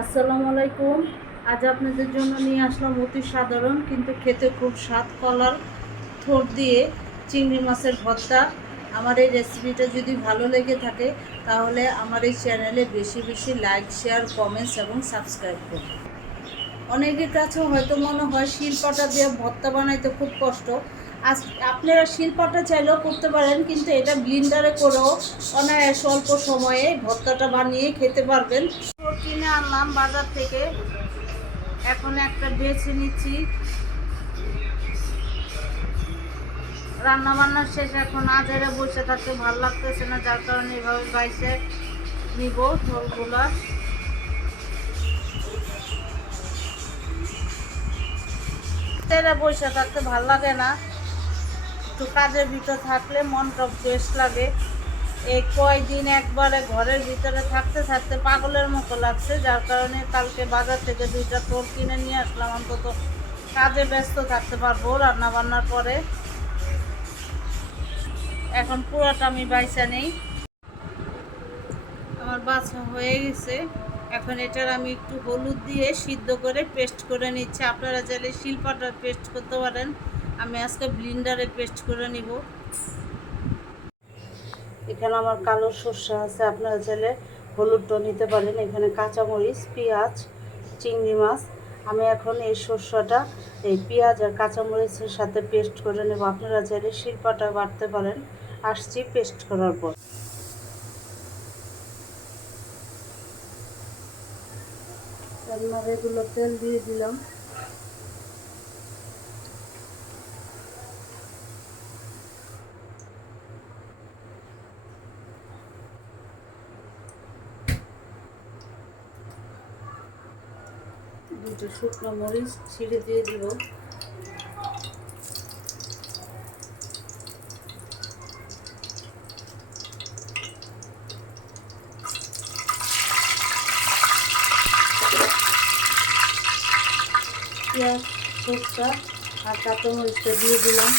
আসসালামু আলাইকুম। আজ আপনাদের জন্য নিয়ে আসলাম অতি সাধারণ কিন্তু খেতে খুব স্বাদ কলার থোর দিয়ে চিংড়ি মাছের ভর্তা। আমার এই রেসিপিটা যদি ভালো লেগে থাকে তাহলে আমার এই চ্যানেলে বেশি বেশি লাইক শেয়ার কমেন্টস এবং সাবস্ক্রাইব করুন। অনেকের কাছে হয়তো মনে হয় শিলপাটা দিয়ে ভর্তা বানাইতে খুব কষ্ট। আজ আপনারা শিলপাটা চাইলেও করতে পারেন কিন্তু এটা ব্লিন্ডারে করেও অনায়াস অল্প সময়ে ভর্তাটা বানিয়ে খেতে পারবেন। আনলাম বাজার থেকে এখন একটা বেছে নিচ্ছি। রান্না বান্না শেষ, এখন আজেরে বসে থাকতে ভালো লাগতেছে না, যার কারণে এভাবে বাইসে নিব ঝোলগুলা। বসে থাকতে ভালো লাগে না। একটু কাজের ভিতর থাকলে মনটা ফ্রেশ লাগে। এই কয়দিন একবারে ঘরের ভিতরে থাকতে থাকতে পাগলের মতো লাগছে, যার কারণে কালকে বাজার থেকে দুইটা তোর কিনে নিয়ে আসলাম। অন্তত কাজে ব্যস্ত থাকতে পারব রান্না বান্নার পরে। এখন পুরোটা আমি বাইসা নেই। আমার বাছা হয়ে গেছে। এখন এটার আমি একটু হলুদ দিয়ে সিদ্ধ করে পেস্ট করে নিচ্ছি। আপনারা চাইলে শিলপাটার পেস্ট করতে পারেন। আমি আজকে ব্লিন্ডারে পেস্ট করে নিব। এখানে আমার কালো সর্ষে আছে, আপনারা চাইলে হলুদটা নিতে পারেন। এখানে কাঁচামরিচ, পেঁয়াজ, চিংড়ি মাছ। আমি এখন এই সর্ষেটা, এই পেঁয়াজ আর কাঁচামরিচের সাথে পেস্ট করে নেব। আপনারা চাইলে শিলপাটা বাটতে পারেন। আসছি পেস্ট করার পর। রান্নার এগুলো তেল দিয়ে দিলাম। দুটো শুকনো মরিচ ছিঁড়ে দিয়ে দিব। পেঁয়াজ শুকটা আর কাঁচা মরিচটা দিয়ে দিলাম।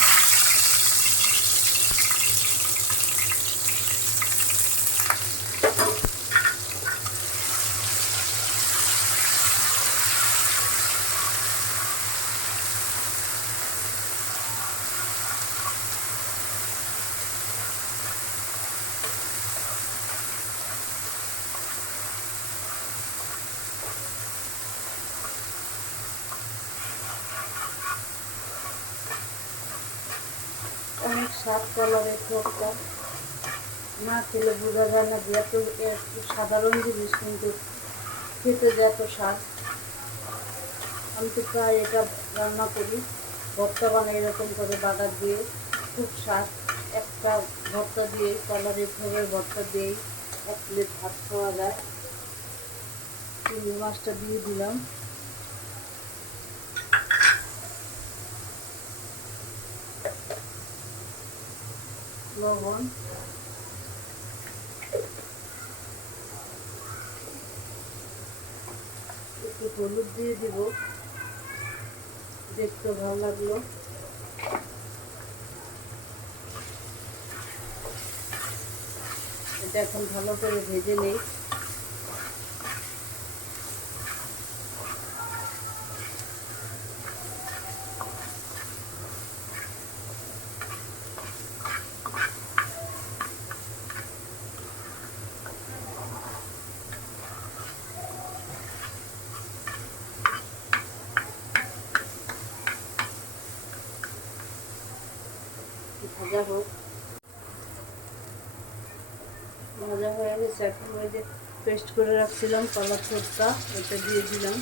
সাধারণ জিনিস কিন্তু খেতে যে এত আমি তো প্রায় এটা রান্না করি। ভর্তা বানাই এরকম করে বাগার দিয়ে, খুব স্বাদ। একটা ভর্তা দিয়ে কলারের থোড়ের ভর্তা দিয়েই এক প্লেট ভাত খাওয়া যায়। মাছটা দিয়ে দিলাম। লবণ একটু হলুদ দিয়ে দিব। দেখতে ভালো লাগল। এটা এখন ভালো করে ভেজে নেই। ভাজা হোক। ভাজা হয়ে গেছে। এখন ওই যে পেস্ট করে রাখছিলাম কলা ছোটটা ওটা দিয়ে দিলাম।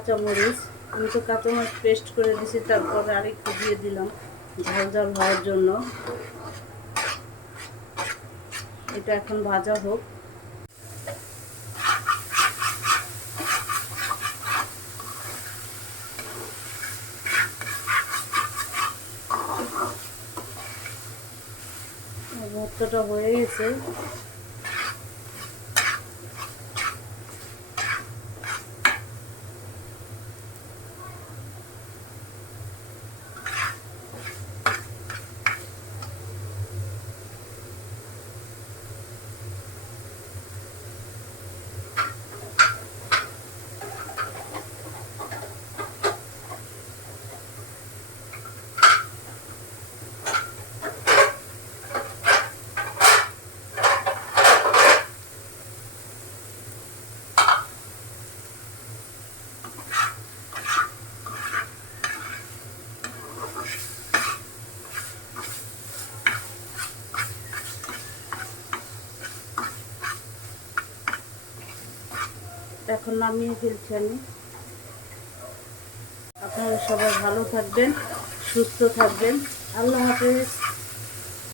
কাঁচামরিচ। আমি তো কাঁচামরিচ পেস্ট করে দিছি, তারপরে আরেকটু দিয়ে দিলাম ঝাল ঝাল হওয়ার জন্য। এটা এখন ভাজা হোক। ভর্তাটা হয়ে গেছে। এখন নামিয়ে ফেলছি আমি। আপনারা সবাই ভালো থাকবেন সুস্থ থাকবেন। আল্লাহ হাফেজ।